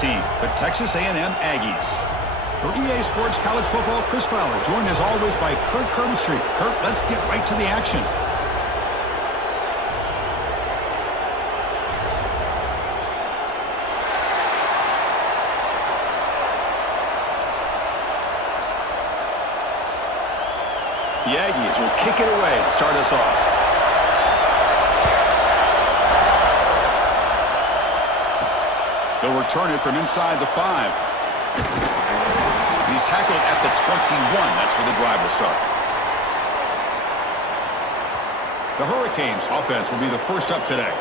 team, the Texas A&M Aggies. For EA Sports College Football, Chris Fowler, joined as always by Kirk Herbstreit. Kirk, let's get right to the action. The Aggies will kick it away to start us off. They'll return it from inside the 5. He's tackled at the 21. That's where the drive will start. The Hurricanes offense will be the first up today.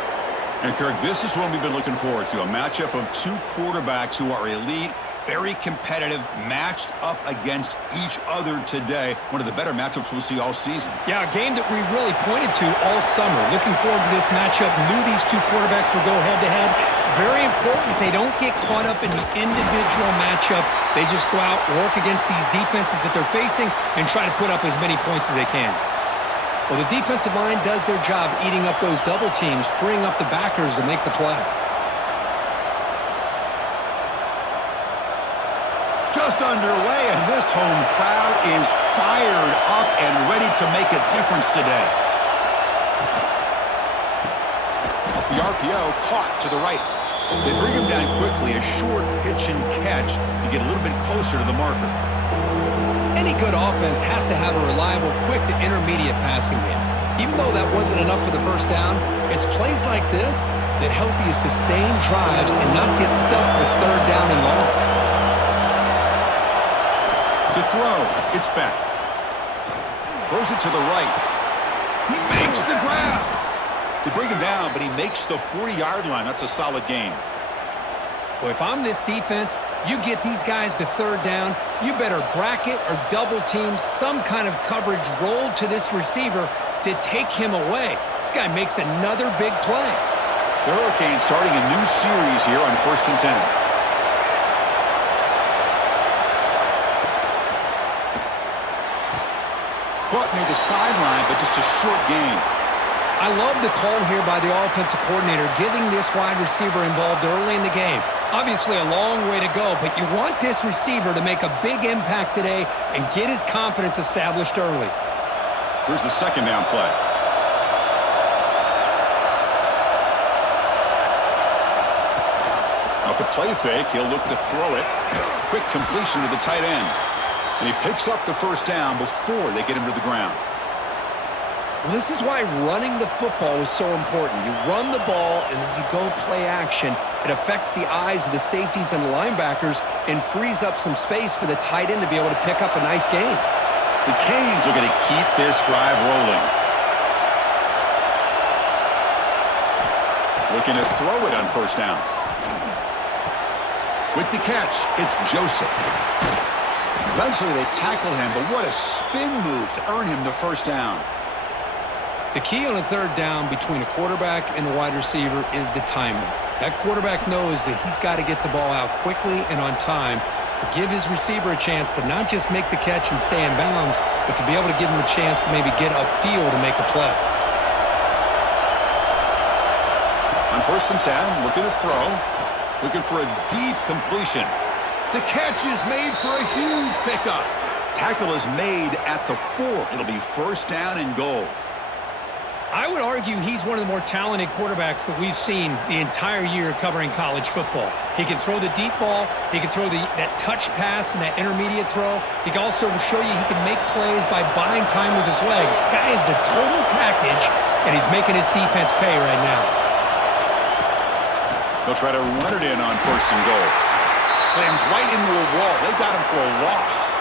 And Kirk, this is what we've been looking forward to, a matchup of two quarterbacks who are elite, very competitive, matched up against each other today. One of the better matchups we'll see all season. Yeah, a game that we really pointed to all summer. Looking forward to this matchup. Knew these two quarterbacks would go head-to-head. Very important that they don't get caught up in the individual matchup. They just go out, work against these defenses that they're facing, and try to put up as many points as they can. Well, the defensive line does their job eating up those double teams, freeing up the backers to make the play. Just underway, and this home crowd is fired up and ready to make a difference today. Off the RPO, caught to the right. They bring him down quickly, a short pitch and catch to get a little bit closer to the marker. Any good offense has to have a reliable, quick to intermediate passing game. Even though that wasn't enough for the first down, it's plays like this that help you sustain drives and not get stuck with third down and long. To throw, it's back. Throws it to the right. He makes the grab. They bring him down, but he makes the 40-yard line. That's a solid gain. Well, if I'm this defense, you get these guys to third down, you better bracket or double team some kind of coverage rolled to this receiver to take him away. This guy makes another big play. The Hurricanes starting a new series here on 1st and 10. Caught near the sideline, but just a short gain. I love the call here by the offensive coordinator, getting this wide receiver involved early in the game. Obviously a long way to go, but you want this receiver to make a big impact today and get his confidence established early. Here's the second down play. Off the play fake, he'll look to throw it. Quick completion to the tight end. And he picks up the first down before they get him to the ground. Well, this is why running the football is so important. You run the ball, and then you go play action. It affects the eyes of the safeties and the linebackers and frees up some space for the tight end to be able to pick up a nice gain. The Canes are going to keep this drive rolling. Looking to throw it on first down. With the catch, it's Joseph. Eventually they tackle him, but what a spin move to earn him the first down. The key on a third down between a quarterback and a wide receiver is the timing. That quarterback knows that he's got to get the ball out quickly and on time to give his receiver a chance to not just make the catch and stay in bounds, but to be able to give him a chance to maybe get upfield to make a play. On 1st and 10, looking to throw. Looking for a deep completion. The catch is made for a huge pickup. Tackle is made at the 4. It'll be first down and goal. I would argue he's one of the more talented quarterbacks that we've seen the entire year covering college football. He can throw the deep ball. He can throw that touch pass and that intermediate throw. He can also show you he can make plays by buying time with his legs. Guy is the total package, and he's making his defense pay right now. They'll try to run it in on 1st and goal. Slams right into a wall. They've got him for a loss.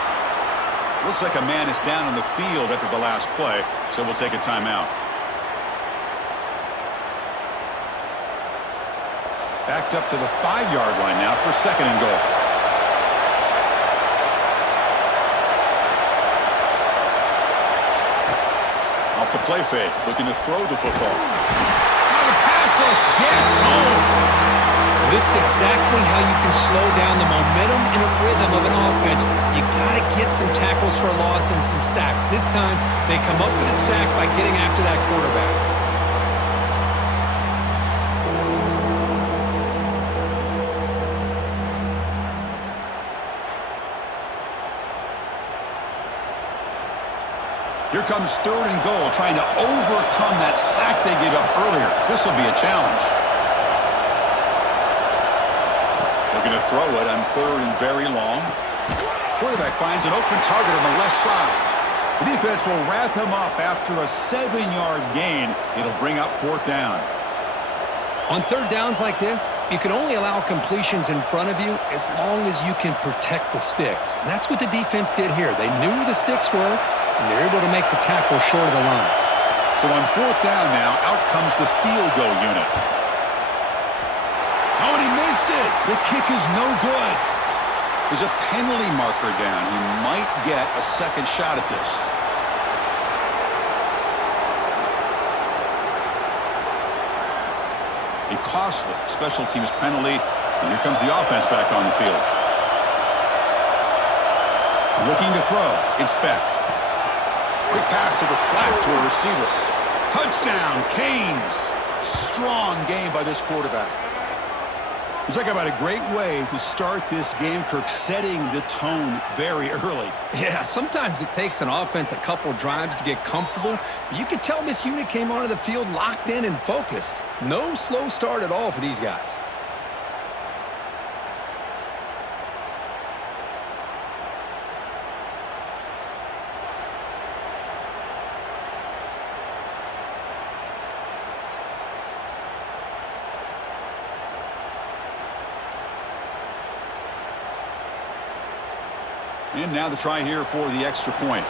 Looks like a man is down on the field after the last play, so we'll take a timeout. Backed up to the 5-yard line now for 2nd and goal. Off the play fake, looking to throw the football. Now the pass rush gets home. This is exactly how you can slow down the momentum and a rhythm of an offense. You got to get some tackles for a loss and some sacks. This time, they come up with a sack by getting after that quarterback. Here comes 3rd and goal, trying to overcome that sack they gave up earlier. This will be a challenge. Looking to throw it on 3rd and very long. Quarterback finds an open target on the left side. The defense will wrap him up after a 7-yard gain. It'll bring up 4th down. On 3rd downs like this, you can only allow completions in front of you as long as you can protect the sticks. And that's what the defense did here. They knew the sticks were, and they're able to make the tackle short of the line. So on 4th down now, out comes the field goal unit. Oh, and he missed it. The kick is no good. There's a penalty marker down. He might get a second shot at this. A costly special teams penalty. And here comes the offense back on the field. Looking to throw. It's Beck. Quick pass to the flat to a receiver. Touchdown, Canes. Strong game by this quarterback. He's talking about a great way to start this game, Kirk, setting the tone very early. Yeah, sometimes it takes an offense a couple drives to get comfortable, but you could tell this unit came onto the field locked in and focused. No slow start at all for these guys. And now the try here for the extra point.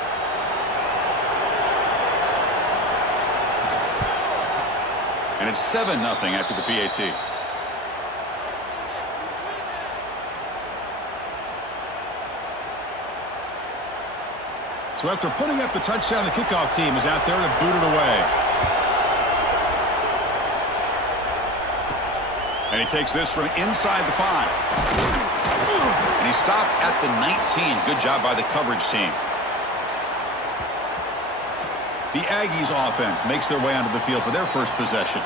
And it's 7-0 after the PAT. So after putting up the touchdown, the kickoff team is out there to boot it away. And he takes this from inside the 5. And he stopped at the 19. Good job by the coverage team. The Aggies offense makes their way onto the field for their first possession.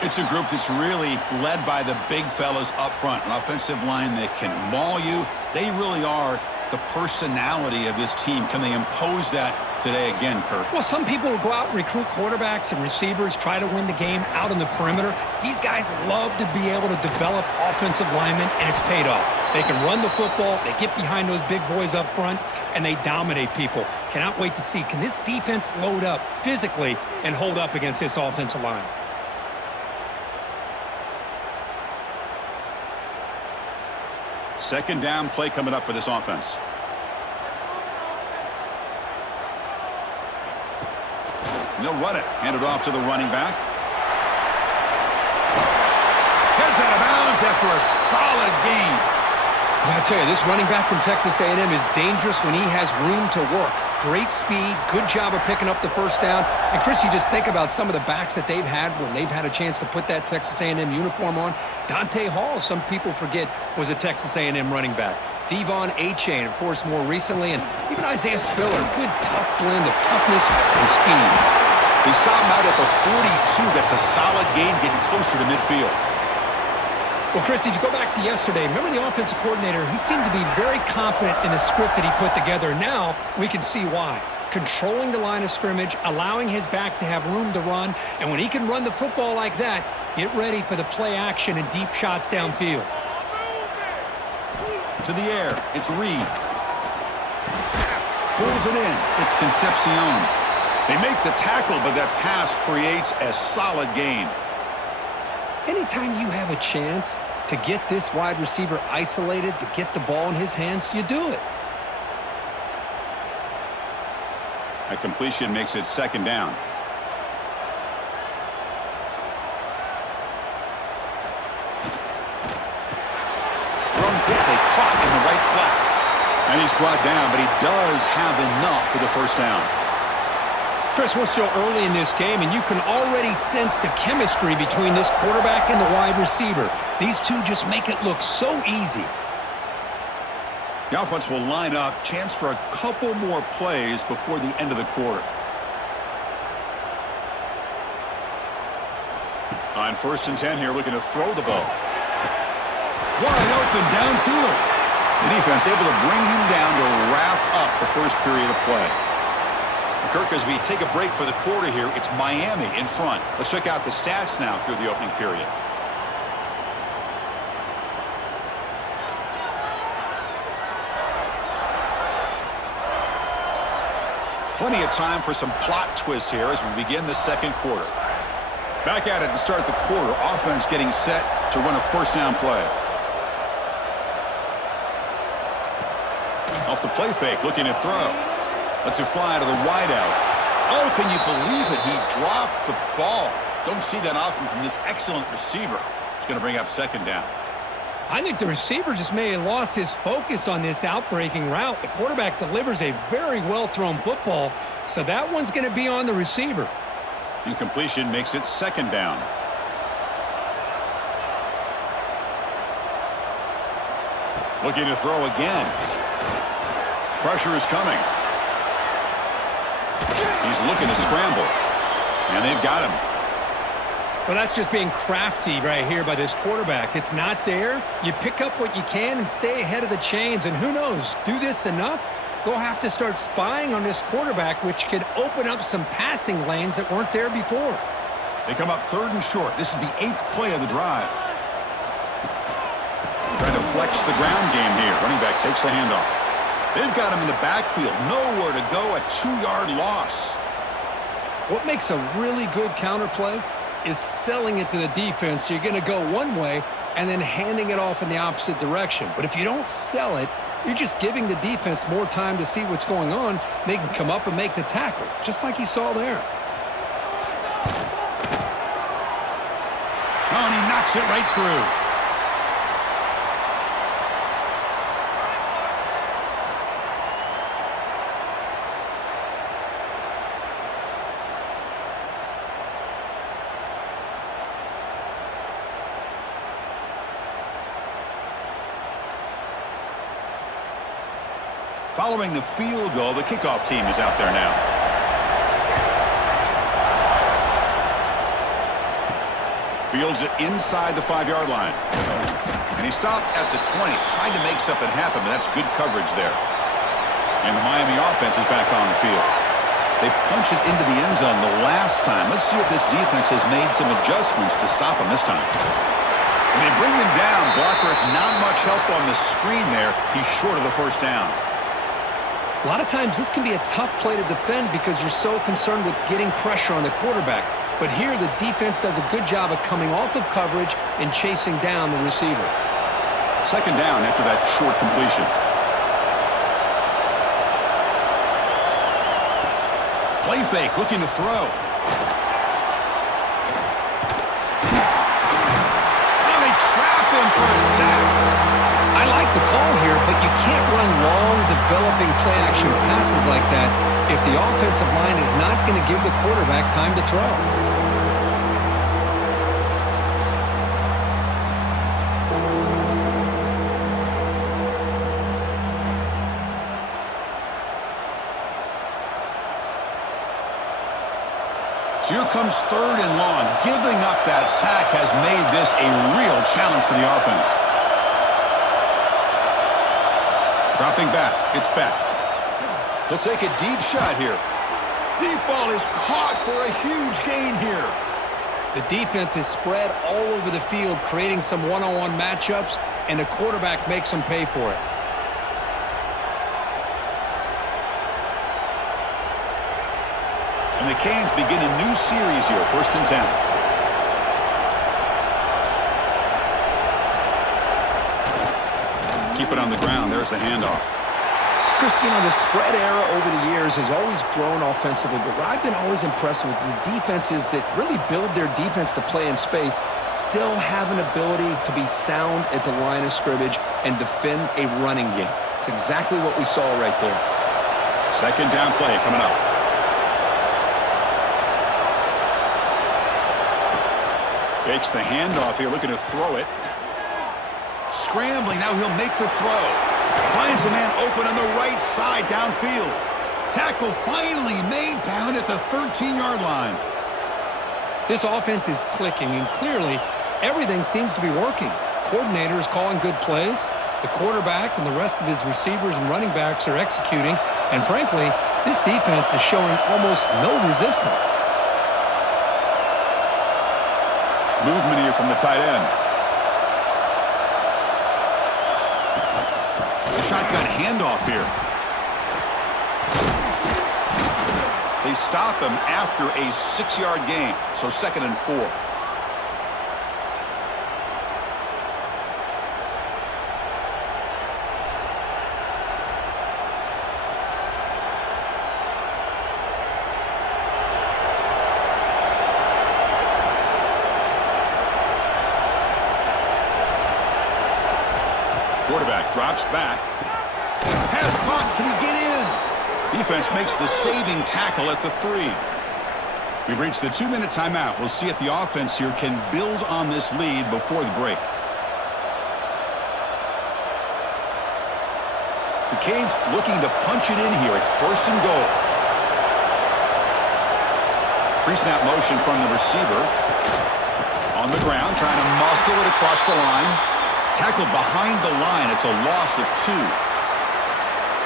It's a group that's really led by the big fellas up front. An offensive line that can maul you. They really are the personality of this team. Can they impose that today again, Kirk? Well, some people will go out and recruit quarterbacks and receivers, try to win the game out on the perimeter. These guys love to be able to develop offensive linemen, and it's paid off. They can run the football, they get behind those big boys up front, and they dominate people. Cannot wait to see, can this defense load up physically and hold up against this offensive line? Second down play coming up for this offense. And they'll run it. Hand it off to the running back. Heads out of bounds after a solid gain. I tell you, this running back from Texas A&M is dangerous when he has room to work. Great speed, good job of picking up the first down. And, Chris, you just think about some of the backs that they've had when they've had a chance to put that Texas A&M uniform on. Dante Hall, some people forget, was a Texas A&M running back. Devon Achane, of course, more recently. And even Isaiah Spiller, good, tough blend of toughness and speed. He stopped him out at the 42. That's a solid gain, getting closer to midfield. Well, Chris, if you go back to yesterday, remember the offensive coordinator, he seemed to be very confident in the script that he put together. Now we can see why. Controlling the line of scrimmage, allowing his back to have room to run, and when he can run the football like that, get ready for the play action and deep shots downfield. To the air, it's Reed. Pulls it in, it's Concepcion. They make the tackle, but that pass creates a solid gain. Anytime you have a chance to get this wide receiver isolated, to get the ball in his hands, you do it. A completion makes it second down. Thrown quickly, caught in the right flat. And he's brought down, but he does have enough for the first down. Chris, we're still early in this game, and you can already sense the chemistry between this quarterback and the wide receiver. These two just make it look so easy. The offense will line up. Chance for a couple more plays before the end of the quarter. On 1st and 10 here, looking to throw the ball. Wide open downfield. The defense able to bring him down to wrap up the first period of play. Kirk, as we take a break for the quarter here, it's Miami in front. Let's check out the stats now through the opening period. Plenty of time for some plot twists here as we begin the second quarter. Back at it to start the quarter. Offense getting set to run a first down play. Off the play fake, looking to throw. Lets it fly to the wideout. Oh, can you believe it? He dropped the ball. Don't see that often from this excellent receiver. It's going to bring up second down. I think the receiver just may have lost his focus on this outbreaking route. The quarterback delivers a very well-thrown football, so that one's going to be on the receiver. Incompletion makes it second down. Looking to throw again. Pressure is coming. He's looking to scramble. And they've got him. Well, that's just being crafty right here by this quarterback. It's not there. You pick up what you can and stay ahead of the chains. And who knows, do this enough, they'll have to start spying on this quarterback, which could open up some passing lanes that weren't there before. They come up third and short. This is the 8th play of the drive. Trying to flex the ground game here. Running back takes the handoff. They've got him in the backfield. Nowhere to go. A 2-yard loss. What makes a really good counterplay is selling it to the defense. You're going to go one way and then handing it off in the opposite direction. But if you don't sell it, you're just giving the defense more time to see what's going on. They can come up and make the tackle, just like you saw there. Oh, and he knocks it right through. Following the field goal, the kickoff team is out there now. Fields it inside the 5-yard line. And he stopped at the 20, trying to make something happen, but that's good coverage there. And the Miami offense is back on the field. They punch it into the end zone the last time. Let's see if this defense has made some adjustments to stop him this time. And they bring him down. Blocker has not much help on the screen there. He's short of the first down. A lot of times this can be a tough play to defend because you're so concerned with getting pressure on the quarterback. But here the defense does a good job of coming off of coverage and chasing down the receiver. Second down after that short completion. Play fake, looking to throw. Oh, they trap him for a sack. I like the call here, but you can't run long, developing play-action passes like that if the offensive line is not going to give the quarterback time to throw. So here comes third and long. Giving up that sack has made this a real challenge for the offense. Dropping back. It's back. They'll take a deep shot here. Deep ball is caught for a huge gain here. The defense is spread all over the field, creating some one-on-one matchups, and the quarterback makes them pay for it. And the Canes begin a new series here, 1st and 10. Keep it on the ground. There's the handoff. Chris, you know, the spread era over the years has always grown offensively, but what I've been always impressed with the defenses that really build their defense to play in space still have an ability to be sound at the line of scrimmage and defend a running game. It's exactly what we saw right there. Second down play coming up. Fakes the handoff here, looking to throw it. Scrambling, now he'll make the throw. Finds a man open on the right side downfield. Tackle finally made down at the 13-yard line. This offense is clicking, and clearly everything seems to be working. The coordinator is calling good plays. The quarterback and the rest of his receivers and running backs are executing. And frankly, This defense is showing almost no resistance. Movement here from the tight end. A shotgun handoff here. They stop him after a 6-yard gain, so 2nd and 4. Quarterback drops back. Pass caught. Can he get in? Defense makes the saving tackle at the 3. We've reached the 2-minute timeout. We'll see if the offense here can build on this lead before the break. The Canes looking to punch it in here. It's 1st and goal. Pre-snap motion from the receiver. On the ground, trying to muscle it across the line. Tackled behind the line. It's a loss of 2.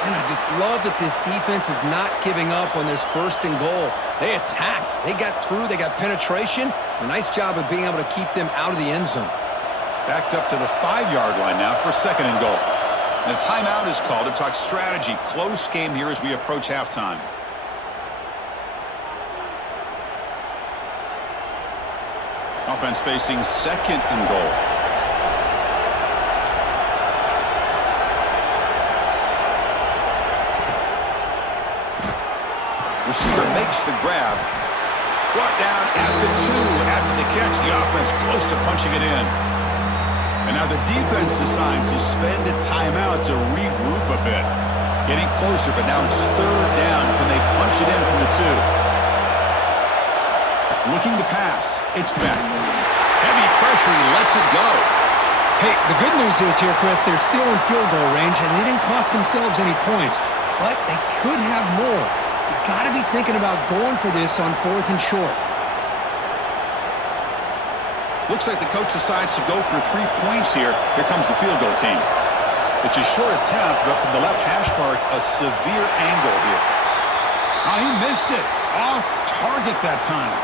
And I just love that this defense is not giving up when there's 1st and goal. They attacked. They got through. They got penetration. A nice job of being able to keep them out of the end zone. Backed up to the 5-yard line now for 2nd and goal. And a timeout is called to talk strategy. Close game here as we approach halftime. Offense facing 2nd and goal. Receiver makes the grab. Brought down at the 2 after the catch. The offense close to punching it in. And now the defense decides to spend a timeout to regroup a bit. Getting closer, but now it's 3rd down. Can they punch it in from the 2? Looking to pass. It's back. Heavy pressure. He lets it go. Hey, the good news is here, Chris, they're still in field goal range, and they didn't cost themselves any points. But they could have more. You got to be thinking about going for this on 4th and short. Looks like the coach decides to go for 3 points here. Here comes the field goal team. It's a short attempt, but from the left hash mark, a severe angle here. Oh, he missed it. Off target that time.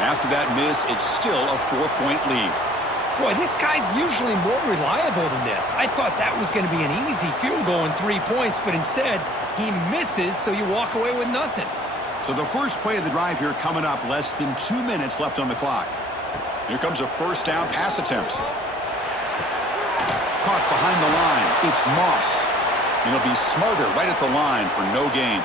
And after that miss, it's still a 4-point lead. Boy, this guy's usually more reliable than this. I thought that was going to be an easy field goal and 3 points, but instead, he misses, so you walk away with nothing. So the first play of the drive here coming up, less than 2 minutes left on the clock. Here comes a 1st down pass attempt. Caught behind the line. It's Moss. And he'll be smothered right at the line for no gain.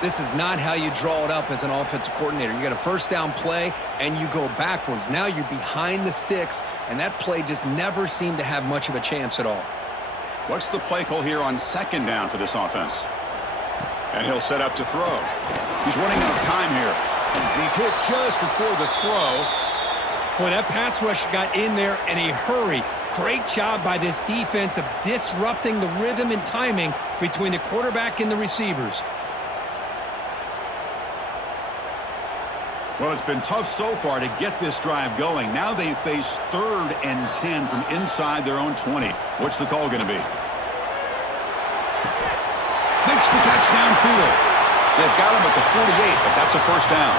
This is not how you draw it up as an offensive coordinator. You got a 1st down play, and you go backwards. Now you're behind the sticks, and that play just never seemed to have much of a chance at all. What's the play call here on 2nd down for this offense? And he'll set up to throw. He's running out of time here. And he's hit just before the throw. Boy, that pass rush got in there in a hurry. Great job by this defense of disrupting the rhythm and timing between the quarterback and the receivers. Well, it's been tough so far to get this drive going. Now they face 3rd and 10 from inside their own 20. What's the call going to be? Makes the catch downfield. They've got him at the 48, but that's a 1st down.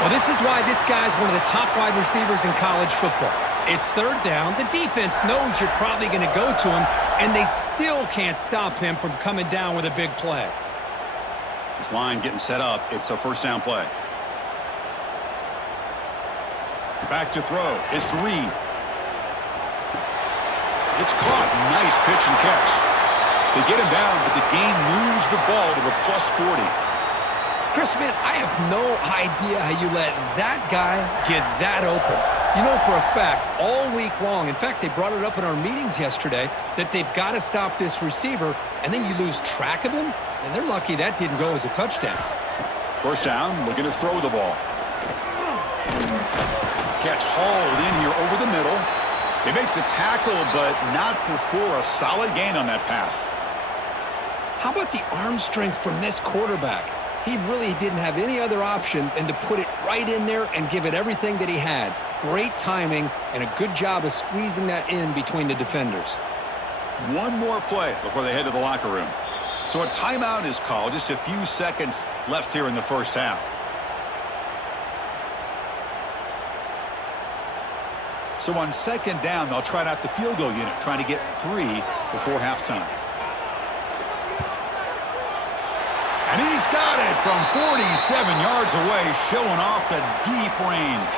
Well, this is why this guy's one of the top wide receivers in college football. It's 3rd down. The defense knows you're probably going to go to him, and they still can't stop him from coming down with a big play. This line getting set up. It's a 1st down play. Back to throw. It's Reed. It's caught. Nice pitch and catch. They get him down, but the game moves the ball to the +40. Chris, man, I have no idea how you let that guy get that open. You know for a fact, all week long, in fact, they brought it up in our meetings yesterday, that they've got to stop this receiver, and then you lose track of him, and they're lucky that didn't go as a touchdown. 1st down, looking to throw the ball. Catch hauled in here over the middle. They make the tackle, but not before a solid gain on that pass. How about the arm strength from this quarterback? He really didn't have any other option than to put it right in there and give it everything that he had. Great timing and a good job of squeezing that in between the defenders. One more play before they head to the locker room. So a timeout is called. Just a few seconds left here in the first half. So on second down, they'll try out the field goal unit, trying to get 3 before halftime. And he's got it from 47 yards away, showing off the deep range.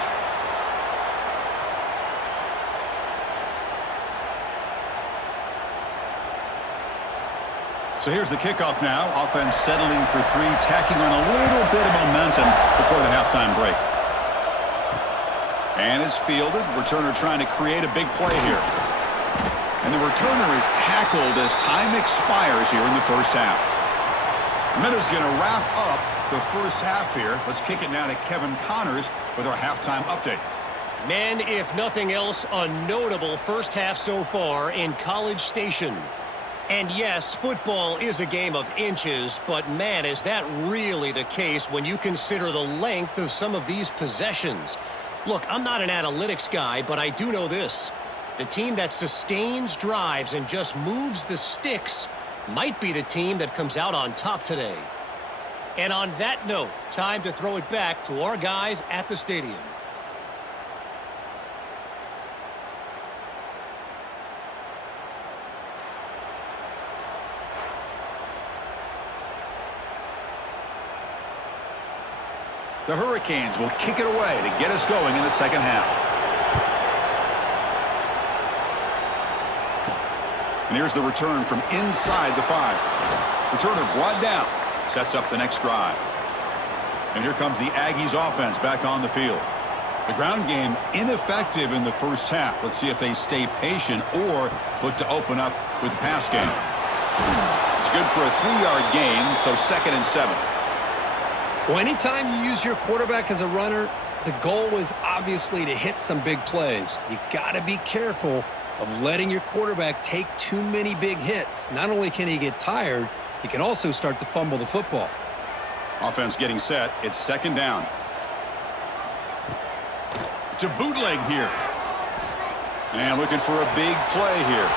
So here's the kickoff now. Offense settling for 3, tacking on a little bit of momentum before the halftime break. And it's fielded. Returner trying to create a big play here. And the returner is tackled as time expires here in the first half. The Minnows going to wrap up the first half here. Let's kick it now to Kevin Connors with our halftime update. Man, if nothing else, a notable first half so far in College Station. And yes, football is a game of inches, but man, is that really the case when you consider the length of some of these possessions. Look, I'm not an analytics guy, but I do know this. The team that sustains drives and just moves the sticks might be the team that comes out on top today. And on that note, time to throw it back to our guys at the stadium. The Hurricanes will kick it away to get us going in the second half. And here's the return from inside the 5. Returner brought down. Sets up the next drive. And here comes the Aggies offense back on the field. The ground game ineffective in the first half. Let's see if they stay patient or look to open up with the pass game. It's good for a 3-yard gain, so 2nd and 7. Well, anytime you use your quarterback as a runner, the goal is obviously to hit some big plays. You got to be careful of letting your quarterback take too many big hits. Not only can he get tired, he can also start to fumble the football. Offense getting set. It's 2nd down. To bootleg here. And looking for a big play here.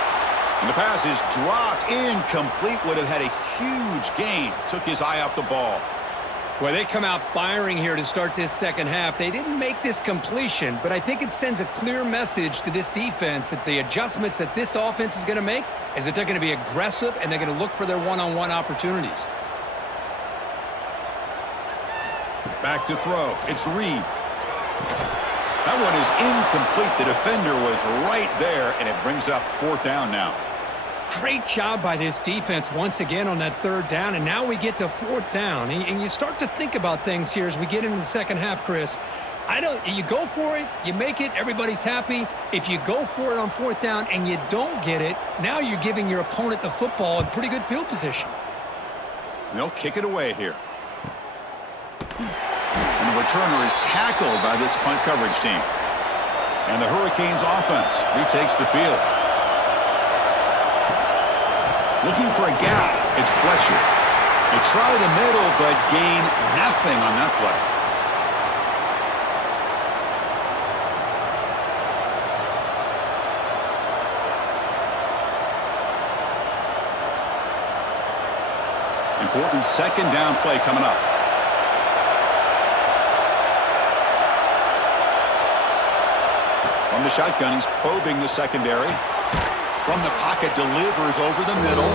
And the pass is dropped incomplete. Would have had a huge gain. Took his eye off the ball. Well, they come out firing here to start this second half. They didn't make this completion, but I think it sends a clear message to this defense that the adjustments that this offense is going to make is that they're going to be aggressive and they're going to look for their one-on-one opportunities. Back to throw. It's Reed. That one is incomplete. The defender was right there, and it brings up 4th down now. Great job by this defense once again on that 3rd down, and now we get to 4th down. And you start to think about things here as we get into the second half, Chris. You go for it, you make it, everybody's happy. If you go for it on 4th down and you don't get it, now you're giving your opponent the football in pretty good field position. And they'll kick it away here. And the returner is tackled by this punt coverage team. And the Hurricanes offense retakes the field. Looking for a gap. It's Fletcher. They try the middle, but gain nothing on that play. Important 2nd down play coming up. From the shotgun, he's probing the secondary. From the pocket, delivers over the middle.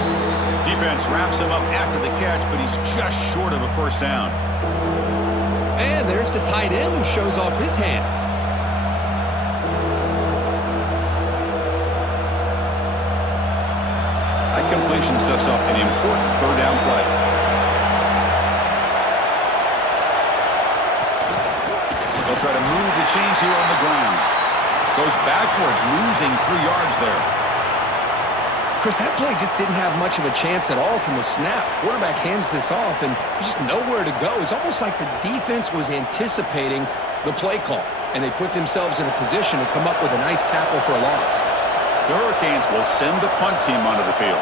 Defense wraps him up after the catch, but he's just short of a 1st down. And there's the tight end who shows off his hands. That completion sets up an important 3rd down play. They'll try to move the chains here on the ground. Goes backwards, losing 3 yards there. Chris, that play just didn't have much of a chance at all from the snap. Quarterback hands this off, and there's just nowhere to go. It's almost like the defense was anticipating the play call, and they put themselves in a position to come up with a nice tackle for a loss. The Hurricanes will send the punt team onto the field.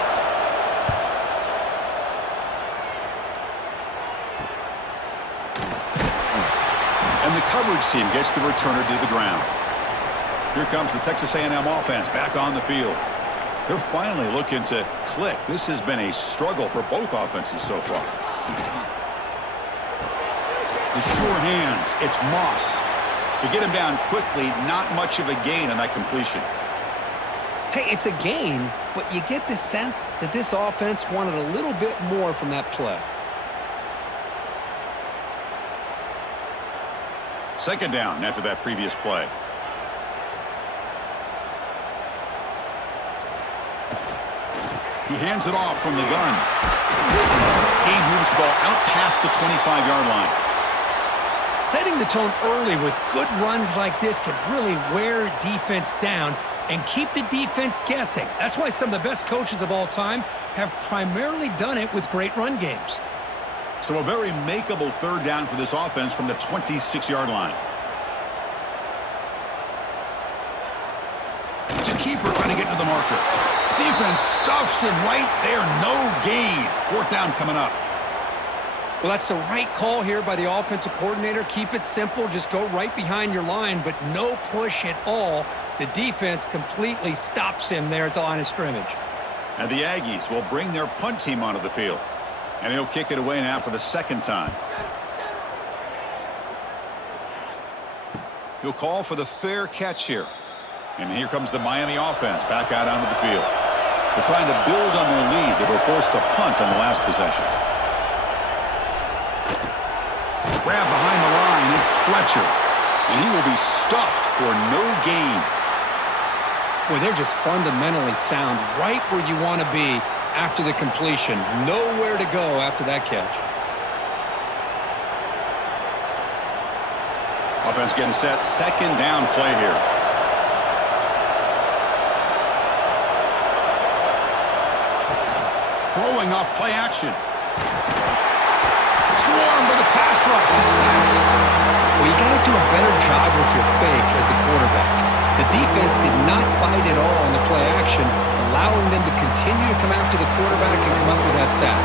And the coverage team gets the returner to the ground. Here comes the Texas A&M offense back on the field. They're finally looking to click. This has been a struggle for both offenses so far. The sure hands. It's Moss. To get him down quickly, not much of a gain on that completion. Hey, it's a gain, but you get the sense that this offense wanted a little bit more from that play. Second down after that previous play. He hands it off from the gun. He moves the ball out past the 25-yard line. Setting the tone early with good runs like this can really wear defense down and keep the defense guessing. That's why some of the best coaches of all time have primarily done it with great run games. So a very makeable third down for this offense from the 26-yard line. It's a keeper trying to get to the marker. Defense stuffs him right there. No gain. Fourth down coming up. Well, that's the right call here by the offensive coordinator. Keep it simple. Just go right behind your line, but no push at all. The defense completely stops him there at the line of scrimmage. And the Aggies will bring their punt team onto the field. And he'll kick it away now for the second time. He'll call for the fair catch here. And here comes the Miami offense back out onto the field. They're trying to build on their lead. They were forced to punt on the last possession. Grab behind the line. It's Fletcher. And he will be stuffed for no gain. Boy, they're just fundamentally sound right where you want to be after the completion. Nowhere to go after that catch. Offense getting set. Second down play here. Throwing up play action. Swarm for the pass rush. He's sacked. Well, you got to do a better job with your fake as the quarterback. The defense did not bite at all on the play action, allowing them to continue to come after the quarterback and come up with that sack.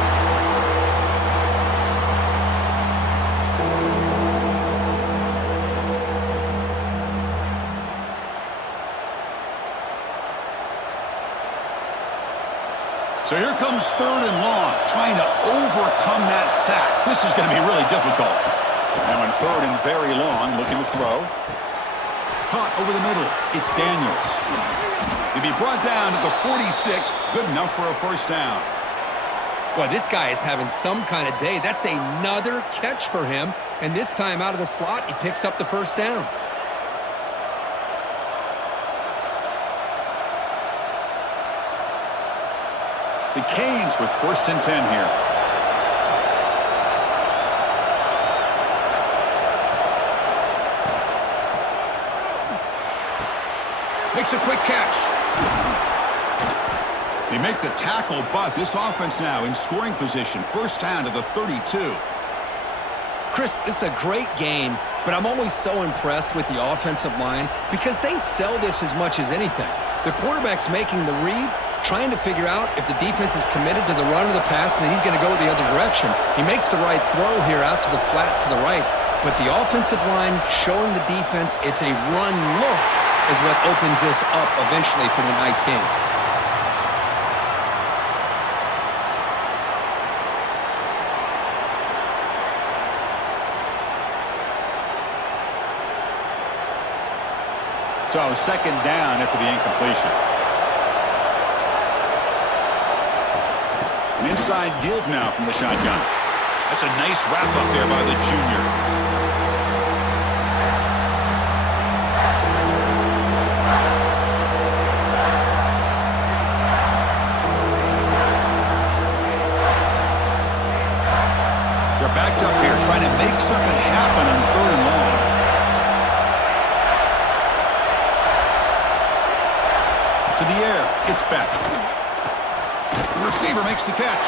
So here comes third and long, trying to overcome that sack. This is going to be really difficult. Now in third and very long, looking to throw. Caught over the middle. It's Daniels. He'll be brought down to the 46. Good enough for a first down. Boy, this guy is having some kind of day. That's another catch for him. And this time out of the slot, he picks up the first down. The Canes with first and 10 here. Makes a quick catch. They make the tackle, but this offense now in scoring position. First down to the 32. Chris, this is a great game, but I'm always so impressed with the offensive line because they sell this as much as anything. The quarterback's making the read, trying to figure out if the defense is committed to the run or the pass, and then he's going to go the other direction. He makes the right throw here out to the flat to the right, but the offensive line showing the defense it's a run look is what opens this up eventually for the nice game. So second down after the incompletion. An inside give now from the shotgun. That's a nice wrap up there by the junior. They're backed up here trying to make something happen on third and long. To the air. It's back. The receiver makes the catch.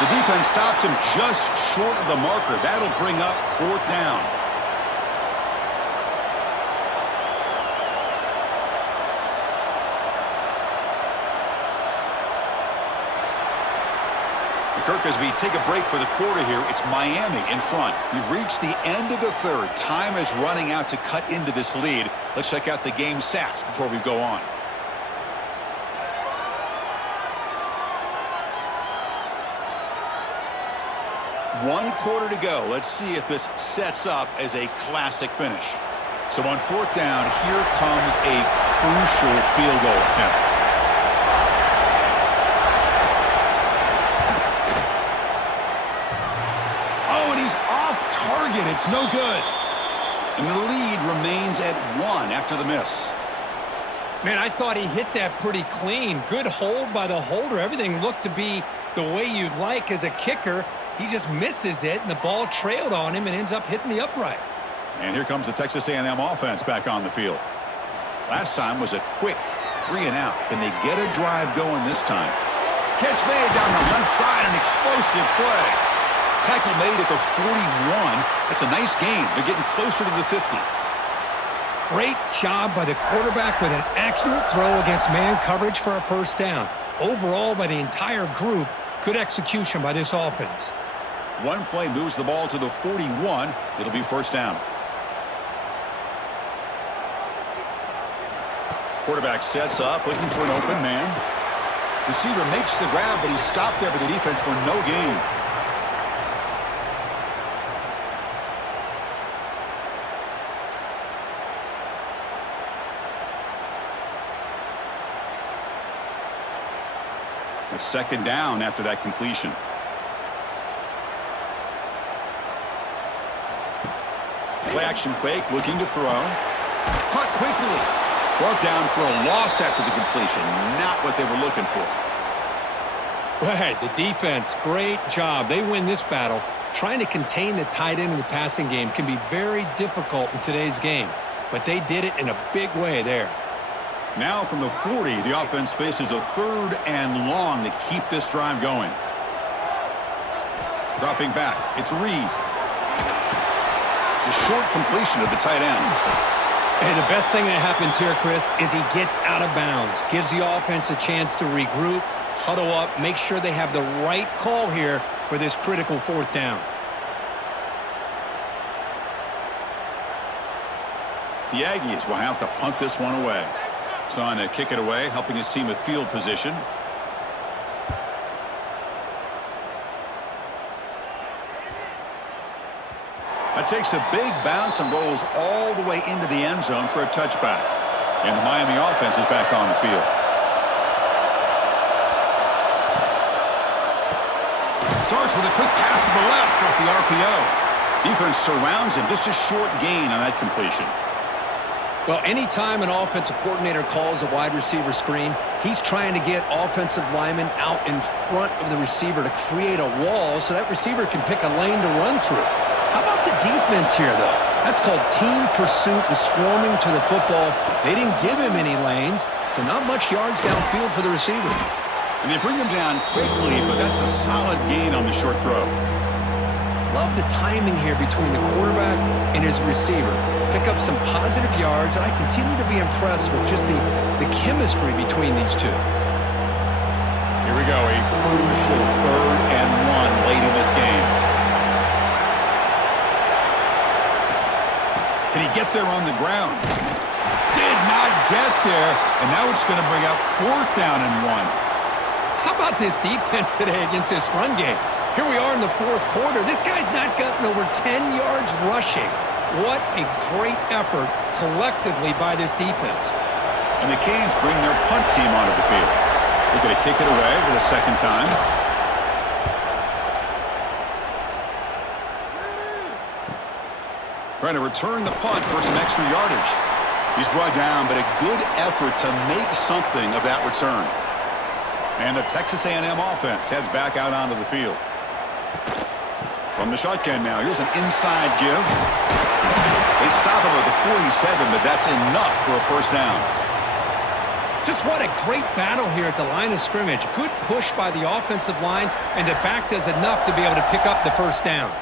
The defense stops him just short of the marker. That'll bring up fourth down. Kirk, as we take a break for the quarter here, it's Miami in front. We've reached the end of the third. Time is running out to cut into this lead. Let's check out the game stats before we go on. 1 quarter to go. Let's see if this sets up as a classic finish. So on 4th down, here comes a crucial field goal attempt. Oh, and he's off target. It's no good. And the lead remains at 1 after the miss. Man, I thought he hit that pretty clean. Good hold by the holder. Everything looked to be the way you'd like as a kicker. He just misses it, and the ball trailed on him and ends up hitting the upright. And here comes the Texas A&M offense back on the field. Last time was a quick 3-and-out. Can they get a drive going this time? Catch made down the left side, an explosive play. Tackle made at the 41. It's a nice gain. They're getting closer to the 50. Great job by the quarterback with an accurate throw against man coverage for a first down. Overall, by the entire group, good execution by this offense. One play moves the ball to the 41. It'll be first down. Quarterback sets up, looking for an open man. Receiver makes the grab, but he's stopped there by the defense for no gain. A second down after that completion. Play action fake, looking to throw. Caught quickly. Brought down for a loss after the completion. Not what they were looking for. Right, the defense, great job. They win this battle. Trying to contain the tight end in the passing game can be very difficult in today's game. But they did it in a big way there. Now from the 40, the offense faces a 3rd and long to keep this drive going. Dropping back, it's Reed. A short completion of the tight end. And the best thing that happens here, Chris, is he gets out of bounds. Gives the offense a chance to regroup, huddle up, make sure they have the right call here for this critical 4th down. The Aggies will have to punt this one away. Son to kick it away, helping his team with field position. That takes a big bounce and rolls all the way into the end zone for a touchback. And the Miami offense is back on the field. Starts with a quick pass to the left off the RPO. Defense surrounds him. Just a short gain on that completion. Well, anytime an offensive coordinator calls a wide receiver screen, he's trying to get offensive linemen out in front of the receiver to create a wall so that receiver can pick a lane to run through. How about the defense here, though? That's called team pursuit and swarming to the football. They didn't give him any lanes, so not much yards downfield for the receiver. And they bring him down quickly, but that's a solid gain on the short throw. Love the timing here between the quarterback and his receiver. Pick up some positive yards, and I continue to be impressed with just the chemistry between these two. Here we go, a crucial 3rd and 1 late in this game. Can he get there on the ground? Did not get there, and now it's going to bring up 4th down and 1. How about this defense today against this run game? Here we are in the 4th quarter. This guy's not gotten over 10 yards rushing. What a great effort collectively by this defense. And the Canes bring their punt team onto the field. They're going to kick it away for the 2nd time. Trying to return the punt for some extra yardage. He's brought down, but a good effort to make something of that return. And the Texas A&M offense heads back out onto the field. From the shotgun now, here's an inside give. They stop him at the 47, but that's enough for a first down. Just what a great battle here at the line of scrimmage. Good push by the offensive line, and the back does enough to be able to pick up the first down.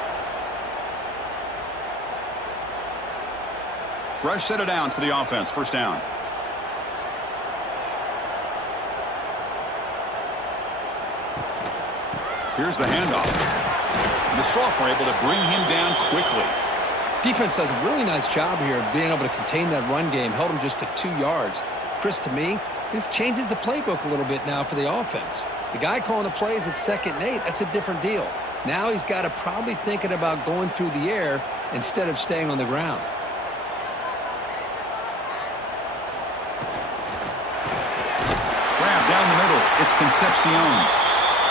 Fresh set of downs for the offense. First down. Here's the handoff. The sophomore able to bring him down quickly. Defense does a really nice job here of being able to contain that run game. Held him just to 2 yards. Chris, to me, this changes the playbook a little bit now for the offense. The guy calling the plays at 2nd and 8, that's a different deal. Now he's got to probably thinking about going through the air instead of staying on the ground. Grab down the middle. It's Concepcion.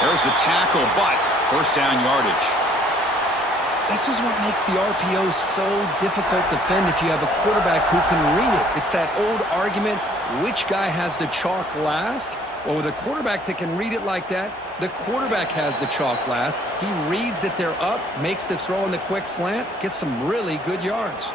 There's the tackle, but first down yardage. This is what makes the RPO so difficult to defend if you have a quarterback who can read it. It's that old argument, which guy has the chalk last? Well, with a quarterback that can read it like that, the quarterback has the chalk last. He reads that they're up, makes the throw in the quick slant, gets some really good yards.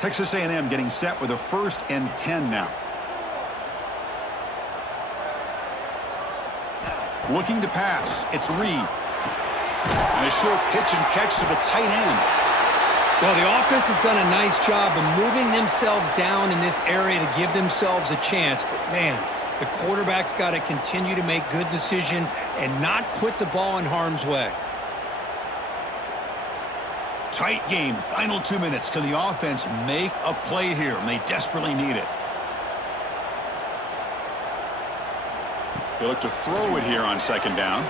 Texas A&M getting set with a 1st and 10 now. Looking to pass. It's Reed. And a short pitch and catch to the tight end. Well, the offense has done a nice job of moving themselves down in this area to give themselves a chance. But, man, the quarterback's got to continue to make good decisions and not put the ball in harm's way. Tight game. Final 2 minutes. Can the offense make a play here? And they desperately need it. They look to throw it here on 2nd down.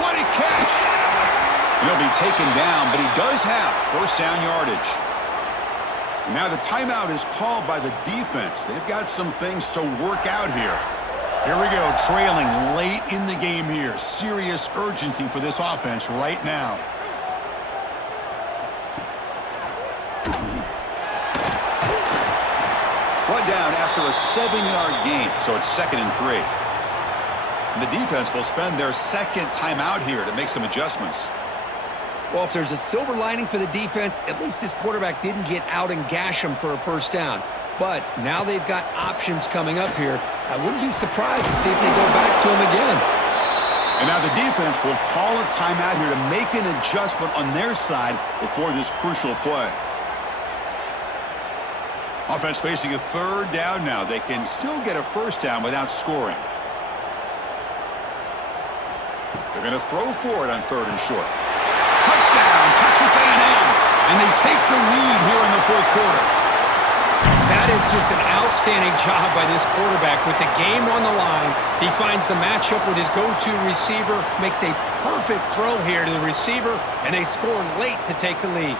What a catch! He'll be taken down, but he does have 1st down yardage. And now the timeout is called by the defense. They've got some things to work out here. Here we go, trailing late in the game here. Serious urgency for this offense right now. Brought down after a 7-yard gain, so it's 2nd and 3. And the defense will spend their 2nd timeout here to make some adjustments. Well, if there's a silver lining for the defense, at least this quarterback didn't get out and gash him for a 1st down. But now they've got options coming up here. I wouldn't be surprised to see if they go back to him again. And now the defense will call a timeout here to make an adjustment on their side before this crucial play. Offense facing a 3rd down now. They can still get a 1st down without scoring. They're going to throw for it on 3rd and short. Touchdown, Texas A&M. And they take the lead here in the 4th quarter. That is just an outstanding job by this quarterback. With the game on the line, he finds the matchup with his go-to receiver, makes a perfect throw here to the receiver, and they score late to take the lead.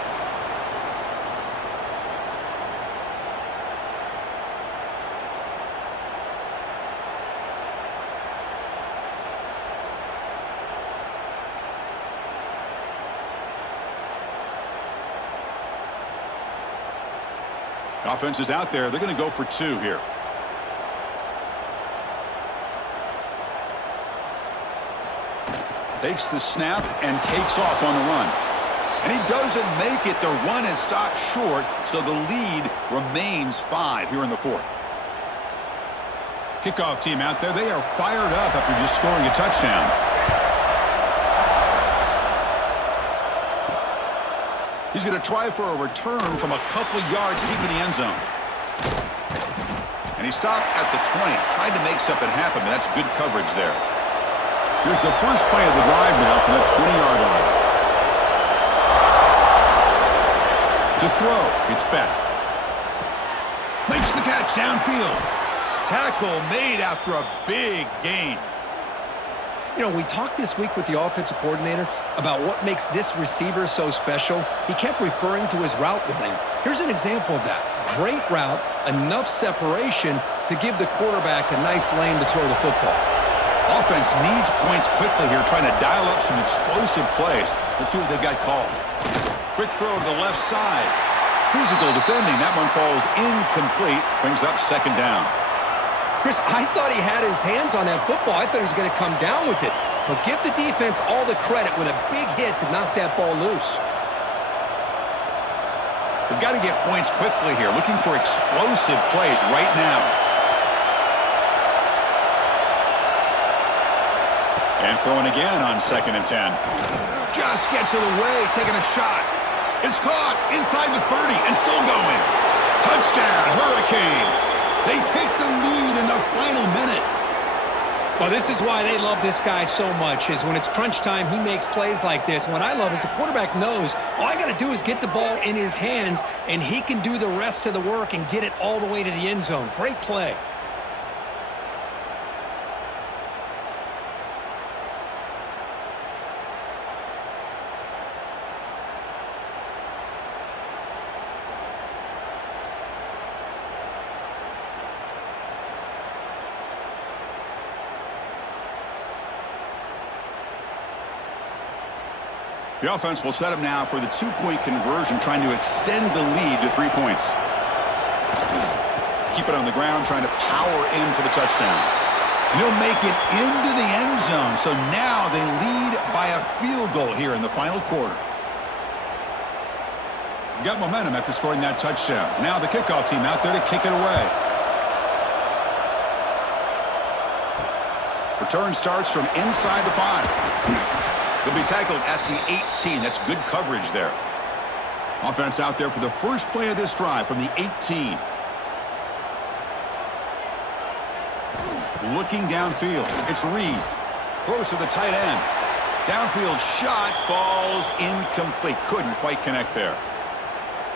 Offense is out there. They're going to go for 2 here. Takes the snap and takes off on the run. And he doesn't make it. The run is stopped short, so the lead remains 5 here in the 4th. Kickoff team out there. They are fired up after just scoring a touchdown. He's going to try for a return from a couple yards deep in the end zone. And he stopped at the 20. Tried to make something happen, but that's good coverage there. Here's the first play of the drive now from the 20-yard line. To throw, it's Beck. Makes the catch downfield. Tackle made after a big gain. You know, we talked this week with the offensive coordinator about what makes this receiver so special. He kept referring to his route running. Here's an example of that. Great route, enough separation to give the quarterback a nice lane to throw the football. Offense needs points quickly here, trying to dial up some explosive plays. Let's see what they've got called. Quick throw to the left side. Physical defending. That one falls incomplete. Brings up 2nd down. Chris, I thought he had his hands on that football. I thought he was going to come down with it. But give the defense all the credit with a big hit to knock that ball loose. They've got to get points quickly here. Looking for explosive plays right now. And throwing again on 2nd and 10. Just gets it away, taking a shot. It's caught inside the 30 and still going. Touchdown, Hurricanes. They take the lead in the final minute. Well, this is why they love this guy so much, is when it's crunch time, he makes plays like this. What I love is the quarterback knows all I got to do is get the ball in his hands, and he can do the rest of the work and get it all the way to the end zone. Great play. The offense will set up now for the two-point conversion, trying to extend the lead to 3 points. Keep it on the ground, trying to power in for the touchdown. And he'll make it into the end zone. So now they lead by a field goal here in the final quarter. Got momentum after scoring that touchdown. Now the kickoff team out there to kick it away. Return starts from inside the 5. He'll be tackled at the 18. That's good coverage there. Offense out there for the first play of this drive from the 18. Looking downfield. It's Reed. Throws to the tight end. Downfield shot falls incomplete. Couldn't quite connect there.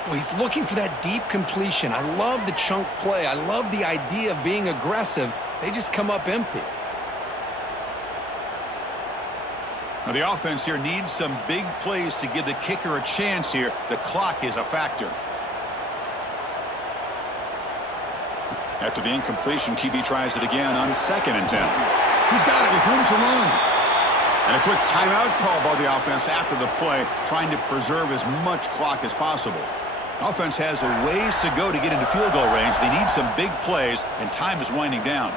Well, he's looking for that deep completion. I love the chunk play. I love the idea of being aggressive. They just come up empty. Now the offense here needs some big plays to give the kicker a chance here. The clock is a factor. After the incompletion, QB tries it again on 2nd and 10. He's got it with room to run. And a quick timeout call by the offense after the play, trying to preserve as much clock as possible. Offense has a ways to go to get into field goal range. They need some big plays, and time is winding down.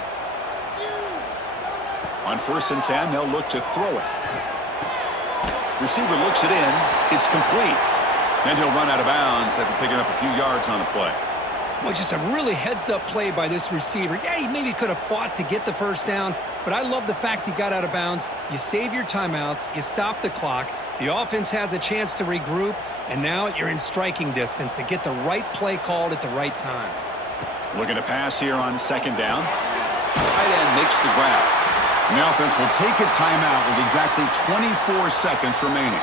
On 1st and 10, they'll look to throw it. Receiver looks it in. It's complete. And he'll run out of bounds after picking up a few yards on the play. Boy, just a really heads-up play by this receiver. Yeah, he maybe could have fought to get the first down, but I love the fact he got out of bounds. You save your timeouts, you stop the clock, the offense has a chance to regroup, and now you're in striking distance to get the right play called at the right time. Looking to pass here on 2nd down. Tight end makes the grab. And the offense will take a timeout with exactly 24 seconds remaining.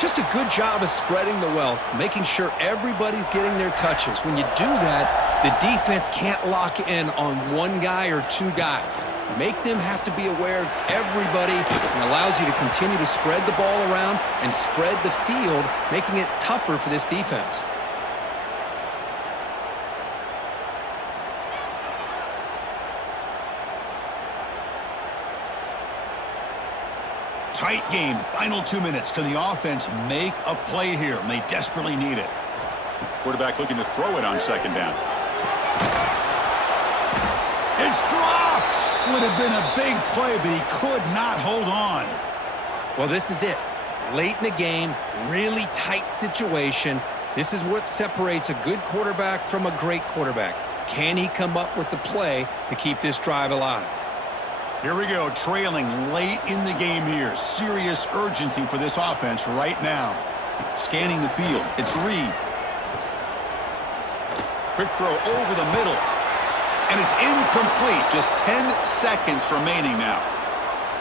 Just a good job of spreading the wealth, making sure everybody's getting their touches. When you do that, the defense can't lock in on one guy or two guys. Make them have to be aware of everybody, and allows you to continue to spread the ball around and spread the field, making it tougher for this defense. Tight game, final 2 minutes. Can the offense make a play here? And they desperately need it. Quarterback looking to throw it on 2nd down. It's dropped! Would have been a big play, but he could not hold on. Well, this is it. Late in the game, really tight situation. This is what separates a good quarterback from a great quarterback. Can he come up with the play to keep this drive alive? Here we go, trailing late in the game here. Serious urgency for this offense right now. Scanning the field, it's Reed. Quick throw over the middle. And it's incomplete. Just 10 seconds remaining now.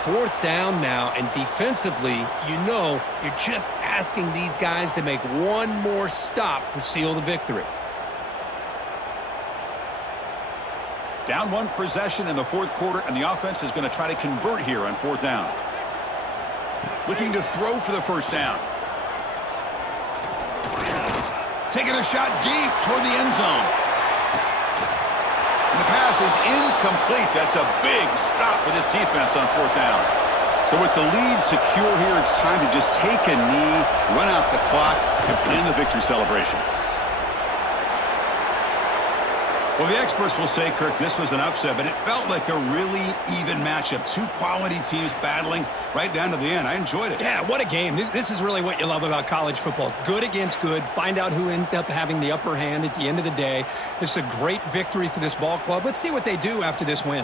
4th down now, and defensively, you know, you're just asking these guys to make one more stop to seal the victory. Down 1 possession in the 4th quarter, and the offense is going to try to convert here on 4th down. Looking to throw for the 1st down. Taking a shot deep toward the end zone. And the pass is incomplete. That's a big stop for this defense on 4th down. So with the lead secure here, it's time to just take a knee, run out the clock, and plan the victory celebration. Well, the experts will say, Kirk, this was an upset, but it felt like a really even matchup. Two quality teams battling right down to the end. I enjoyed it. Yeah, what a game. This is really what you love about college football. Good against good. Find out who ends up having the upper hand at the end of the day. This is a great victory for this ball club. Let's see what they do after this win.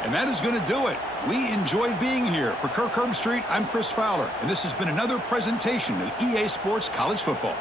And that is going to do it. We enjoyed being here. For Kirk Herbstreit, I'm Chris Fowler, and this has been another presentation of EA Sports College Football.